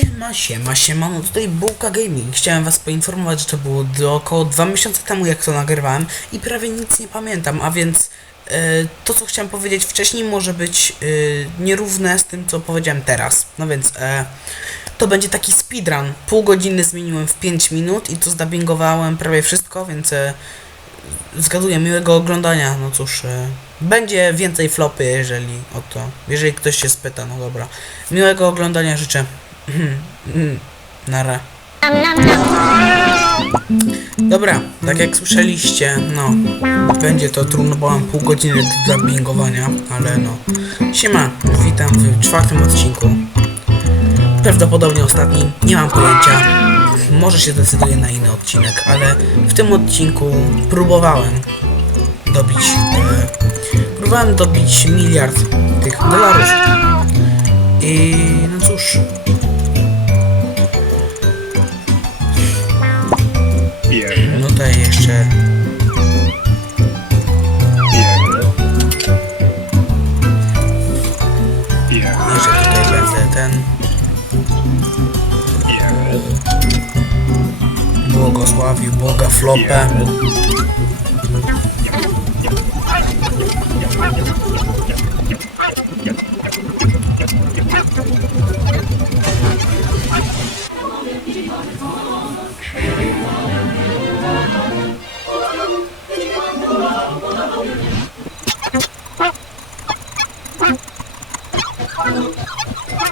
Siema, siema, siema, no tutaj Bułka Gaming. Chciałem was poinformować, że to było do około dwa miesiące temu, jak to nagrywałem i prawie nic nie pamiętam, a więc e, to, co chciałem powiedzieć wcześniej, może być e, nierówne z tym, co powiedziałem teraz. No więc e, to będzie taki speedrun. Pół godziny zmieniłem w 5 minut i to zdubbingowałem prawie wszystko, więc zgaduję, miłego oglądania. No cóż, będzie więcej flopy, jeżeli o to, jeżeli ktoś się spyta, no dobra. Miłego oglądania życzę. Mm, Nara. Dobra, tak jak słyszeliście, no, będzie to trudno, bo mam pół godziny do dubbingowania, ale no. Siema, witam w czwartym odcinku. Prawdopodobnie ostatnim, nie mam pojęcia. Może się zdecyduję na inny odcinek, ale w tym odcinku próbowałem dobić, e, próbowałem dobić miliard tych dolarów. I no cóż, ten błogosławił Boga Flopę.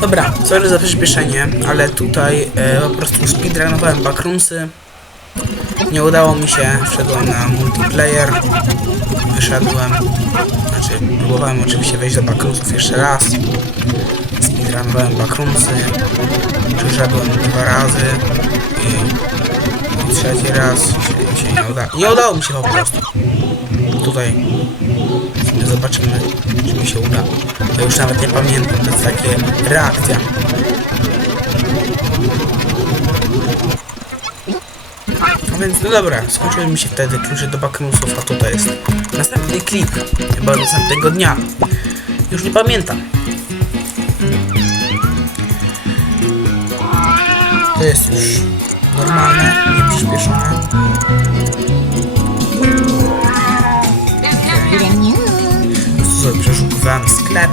Dobra, sorry za przyspieszenie, ale tutaj e, po prostu speedrunowałem backroomsy. Nie udało mi się, wszedłem na multiplayer, wyszedłem, znaczy próbowałem oczywiście wejść do backroomsów jeszcze raz. Speedrunowałem backroomsy, przyszedłem dwa razy i trzeci raz się, nie udało. Nie udało mi się po prostu. Tutaj zobaczymy, czy mi się uda. Ja już nawet nie pamiętam, to jest takie reakcja. No więc, no dobra, skończyły mi się wtedy klucze do backroomsów, a tutaj jest następny klip, chyba następnego dnia. Już nie pamiętam. To jest już normalne, nieprzyspieszone. Sobie przeszukowałem sklep.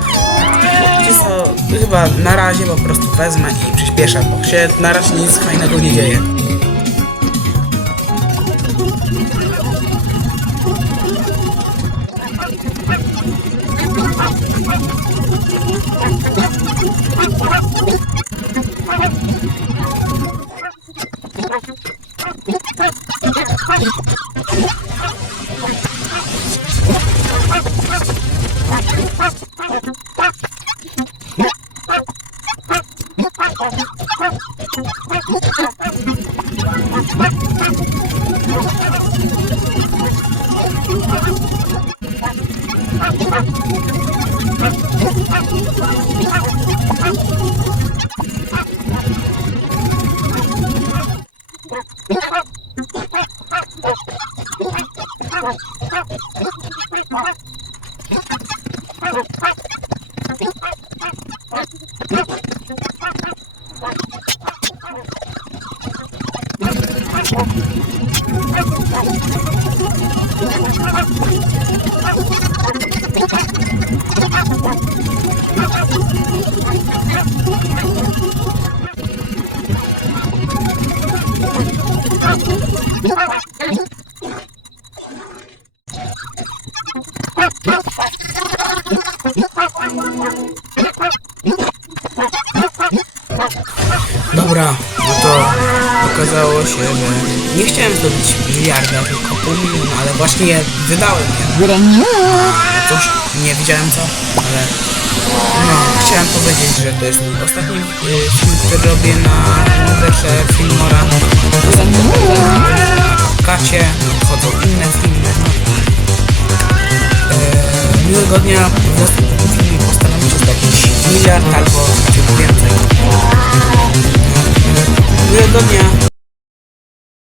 Wiecie co, chyba na razie po prostu wezmę i przyspieszę, bo się na razie nic fajnego nie dzieje. What? Dobra, no to okazało się, że nie chciałem zdobyć miliarda, tylko pół miliona, ale właśnie je wydałem. Nie? Greniu! coś, nie wiedziałem co, ale no, chciałem powiedzieć, że to jest ostatni y, film, który robię na Noweczce Filmora. Na Kacie, wchodzą inne filmy. E, miłego dnia, w następnym filmie postaram się zdobyć miliard albo więcej. No, miłego dnia.